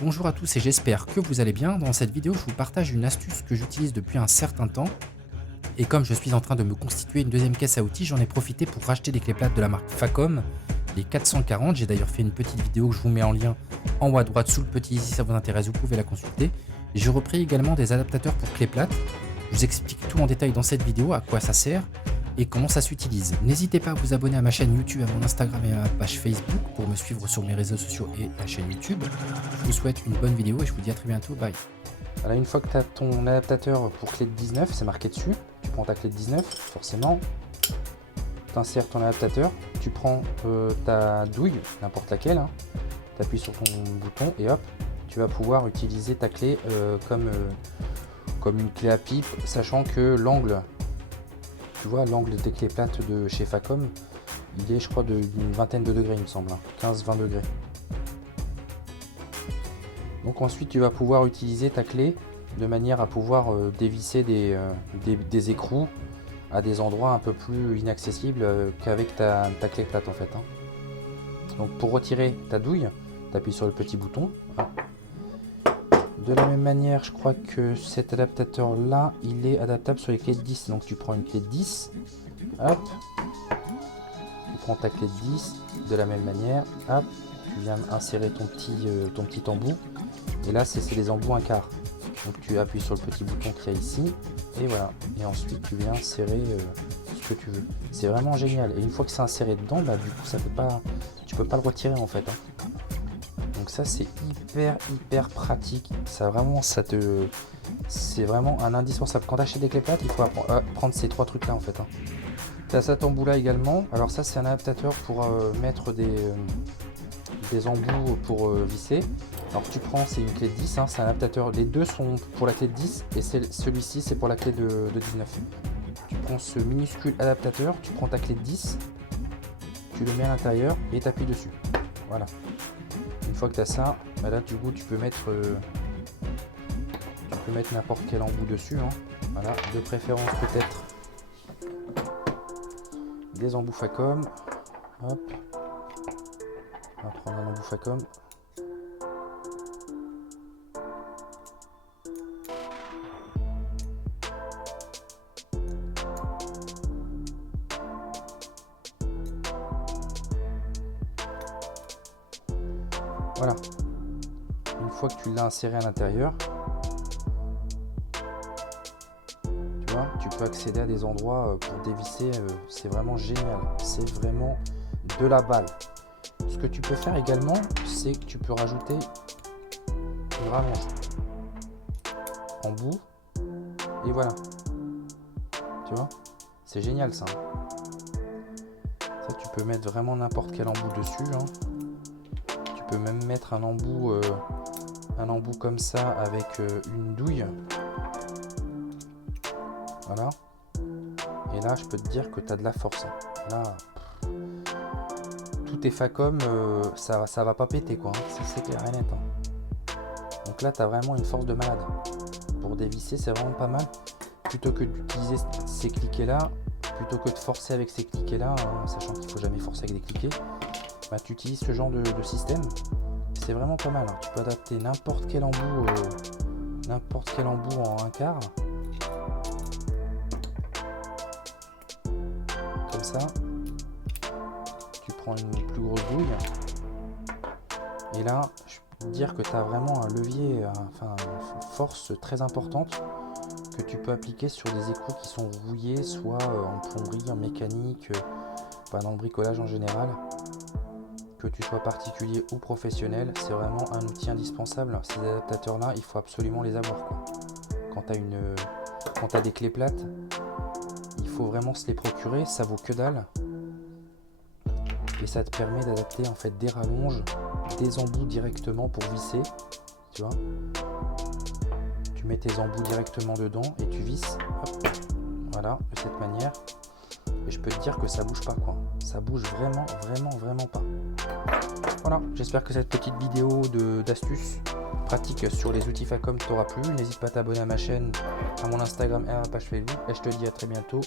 Bonjour à tous et j'espère que vous allez bien. Dans cette vidéo, je vous partage une astuce que j'utilise depuis un certain temps. Et comme je suis en train de me constituer une deuxième caisse à outils, j'en ai profité pour racheter des clés plates de la marque Facom, les 440. J'ai d'ailleurs fait une petite vidéo que je vous mets en lien en haut à droite sous le petit i si ça vous intéresse, vous pouvez la consulter. J'ai repris également des adaptateurs pour clés plates. Je vous explique tout en détail dans cette vidéo, à quoi ça sert et comment ça s'utilise. N'hésitez pas à vous abonner à ma chaîne YouTube, à mon Instagram et à ma page Facebook pour me suivre sur mes réseaux sociaux et la chaîne YouTube. Je vous souhaite une bonne vidéo et je vous dis à très bientôt. Bye. Voilà, une fois que tu as ton adaptateur pour clé de 19, c'est marqué dessus, tu prends ta clé de 19, forcément, tu insères ton adaptateur, tu prends ta douille, n'importe laquelle, hein, tu appuies sur ton bouton et hop, tu vas pouvoir utiliser ta clé comme une clé à pipe, sachant que l'angle, tu vois, l'angle des clés plates de chez Facom, il est je crois d'une vingtaine de degrés il me semble, hein, 15-20 degrés. Donc ensuite tu vas pouvoir utiliser ta clé de manière à pouvoir dévisser des écrous à des endroits un peu plus inaccessibles qu'avec ta clé plate en fait, hein. Donc pour retirer ta douille, tu appuies sur le petit bouton. De la même manière, je crois que cet adaptateur là, il est adaptable sur les clés de 10. Donc tu prends une clé de 10, hop, tu prends ta clé de 10, de la même manière, hop, tu viens insérer ton petit embout. Et là, c'est des embouts 1/4. Donc tu appuies sur le petit bouton qu'il y a ici. Et voilà. Et ensuite, tu viens insérer ce que tu veux. C'est vraiment génial. Et une fois que c'est inséré dedans, bah, du coup, ça peut pas, tu peux pas le retirer en fait, hein. Donc ça, c'est hyper pratique. Ça vraiment, c'est vraiment un indispensable. Quand tu achètes des clés plates, il faut prendre ces trois trucs là en fait, hein. Tu as cet embout là également. Alors ça, c'est un adaptateur pour mettre des embouts pour visser. Alors tu prends, c'est une clé de 10, hein, c'est un adaptateur, les deux sont pour la clé de 10 et celui-ci c'est pour la clé de 19. Tu prends ce minuscule adaptateur, tu prends ta clé de 10, tu le mets à l'intérieur et tu appuies dessus. Voilà. Une fois que tu as ça, bah là du coup tu peux mettre n'importe quel embout dessus, hein. Voilà, de préférence peut-être des embouts Facom. Hop. On va prendre un embout Facom. Voilà. Une fois que tu l'as inséré à l'intérieur, tu vois, tu peux accéder à des endroits pour dévisser. C'est vraiment génial. C'est vraiment de la balle. Ce que tu peux faire également, c'est que tu peux rajouter une rallonge en bout. Et voilà. Tu vois, c'est génial ça. Ça, tu peux mettre vraiment n'importe quel embout dessus, hein. Tu peux même mettre un embout comme ça avec une douille. Voilà. Et là, je peux te dire que tu as de la force, hein. Là, tout est Facom, ça va pas péter quoi, hein. C'est clair et net, hein. Donc là, tu as vraiment une force de malade. Pour dévisser, c'est vraiment pas mal. Plutôt que d'utiliser ces cliquets là, plutôt que de forcer avec ces cliquets là, hein, sachant qu'il faut jamais forcer avec des cliquets, bah, tu utilises ce genre de système. C'est vraiment pas mal, hein. Tu peux adapter n'importe quel embout en 1/4. Comme ça. Tu prends une plus grosse douille. Et là, je peux te dire que tu as vraiment un levier, enfin une force très importante que tu peux appliquer sur des écrous qui sont rouillés, soit en plomberie, en mécanique, dans le bricolage en général. Que tu sois particulier ou professionnel, c'est vraiment un outil indispensable. Ces adaptateurs là, il faut absolument les avoir, quoi. Quand tu as des clés plates, il faut vraiment se les procurer, ça vaut que dalle. Et ça te permet d'adapter en fait des rallonges, des embouts directement pour visser. Tu vois, tu mets tes embouts directement dedans et tu visses. Hop. Voilà, de cette manière. Et je peux te dire que ça bouge pas, quoi. Ça bouge vraiment pas. Voilà, j'espère que cette petite vidéo d'astuces pratiques sur les outils Facom t'aura plu. N'hésite pas à t'abonner à ma chaîne, à mon Instagram et à ma page Facebook. Et je te dis à très bientôt.